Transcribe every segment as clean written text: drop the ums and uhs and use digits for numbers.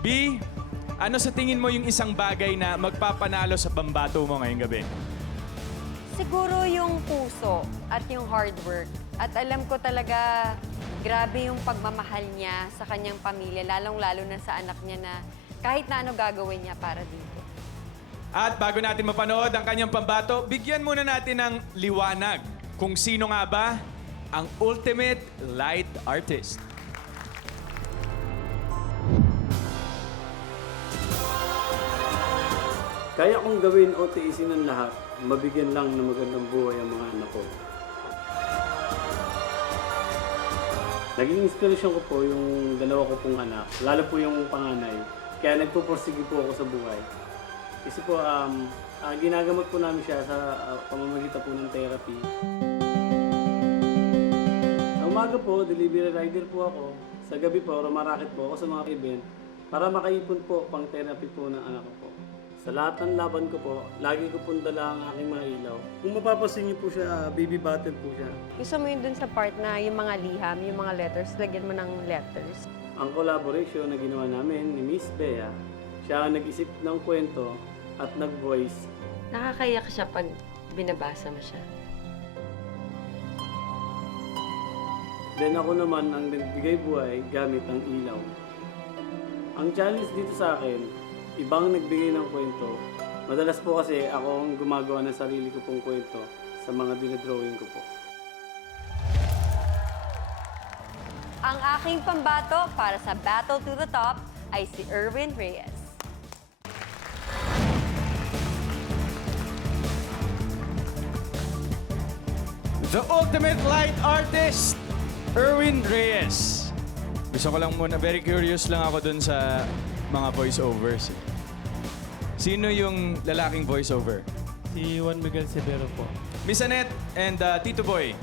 B, ano sa tingin mo yung isang bagay na magpapanalo sa pambato mo ngayong gabi? Siguro yung puso at yung hard work. At alam ko talaga, grabe yung pagmamahal niya sa kanyang pamilya, lalong-lalo na sa anak niya na kahit na ano gagawin niya para dito. At bago natin mapanood ang kanyang pambato, bigyan muna natin ng liwanag kung sino nga ba ang ultimate light artist. Kaya kong gawin o tiisin ng lahat, mabigyan lang ng magandang buhay ang mga anak ko. Naging inspirasyon ko po yung dalawa ko pong anak, lalo po yung panganay. Kaya nagpupursige po ako sa buhay. Kasi po, ginagamot po namin siya sa pamamagitan po ng therapy. Sa umaga po, delivery rider po ako. Sa gabi po, rumaraket po ako sa mga event para makaipon po pang therapy po ng anak ko po. Sa lahat ng laban ko po, lagi ko pong dala ang aking mga ilaw. Kung mapapansin niyo po siya, baby bottle po siya. Gusto mo yun dun sa part na yung mga liham, yung mga letters, lagyan mo ng letters. Ang collaboration na ginawa namin ni Miss Bea, siya ang nag-isip ng kwento at nag-voice. Nakakaiyak siya pag binabasa mo siya. Then ako naman ang nagbigay buhay gamit ang ilaw. Ang challenge dito sa akin, ibang nagbigay ng kwento. Madalas po kasi ako ang gumagawa ng sarili ko pong kwento sa mga dinadrawing ko po. Ang aking pambato para sa Battle to the Top ay si Erwin Reyes. The ultimate light artist, Erwin Reyes. Gusto ko lang muna, very curious lang ako dun sa mga voiceovers. Sino yung lalaking voiceover? Si Juan Miguel Severo po. Miss Annette and Tito Boy,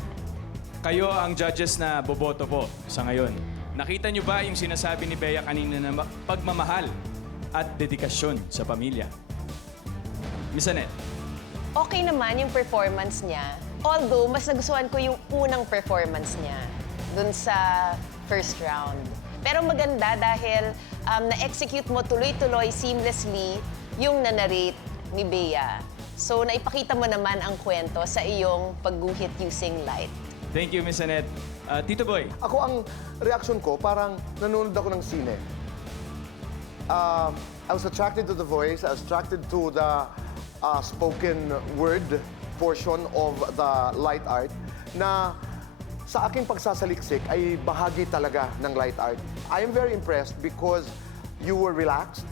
kayo ang judges na boboto po sa ngayon. Nakita niyo ba yung sinasabi ni Bea kanina na pagmamahal at dedikasyon sa pamilya? Miss Annette? Okay naman yung performance niya. Although, mas nagustuhan ko yung unang performance niya dun sa first round. Pero maganda dahil na-execute mo tuloy-tuloy, seamlessly, yung nanarrate ni Bea. So, naipakita mo naman ang kwento sa iyong pagguhit using light. Thank you, Miss Annette. Tito Boy? Ako, ang reaction ko, parang nanonood ako ng sine. I was attracted to the voice, I was attracted to the spoken word portion of the light art na sa aking pagsasaliksik ay bahagi talaga ng light art. I am very impressed because you were relaxed,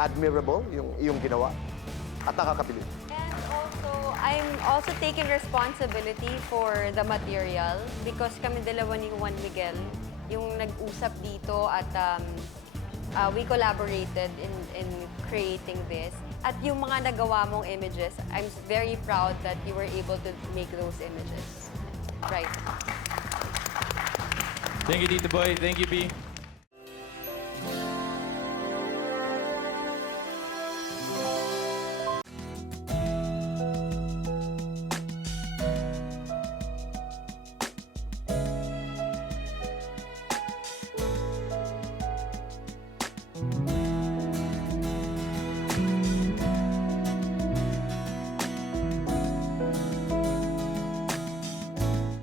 admirable yung iyong ginawa, at nakakabilib. And also, I'm also taking responsibility for the material because kami dalawa ni Juan Miguel yung nag-usap dito at we collaborated in creating this. At yung mga nagawa mong images, I'm very proud that you were able to make those images. Right. Thank you, Tito Boy. Thank you, B.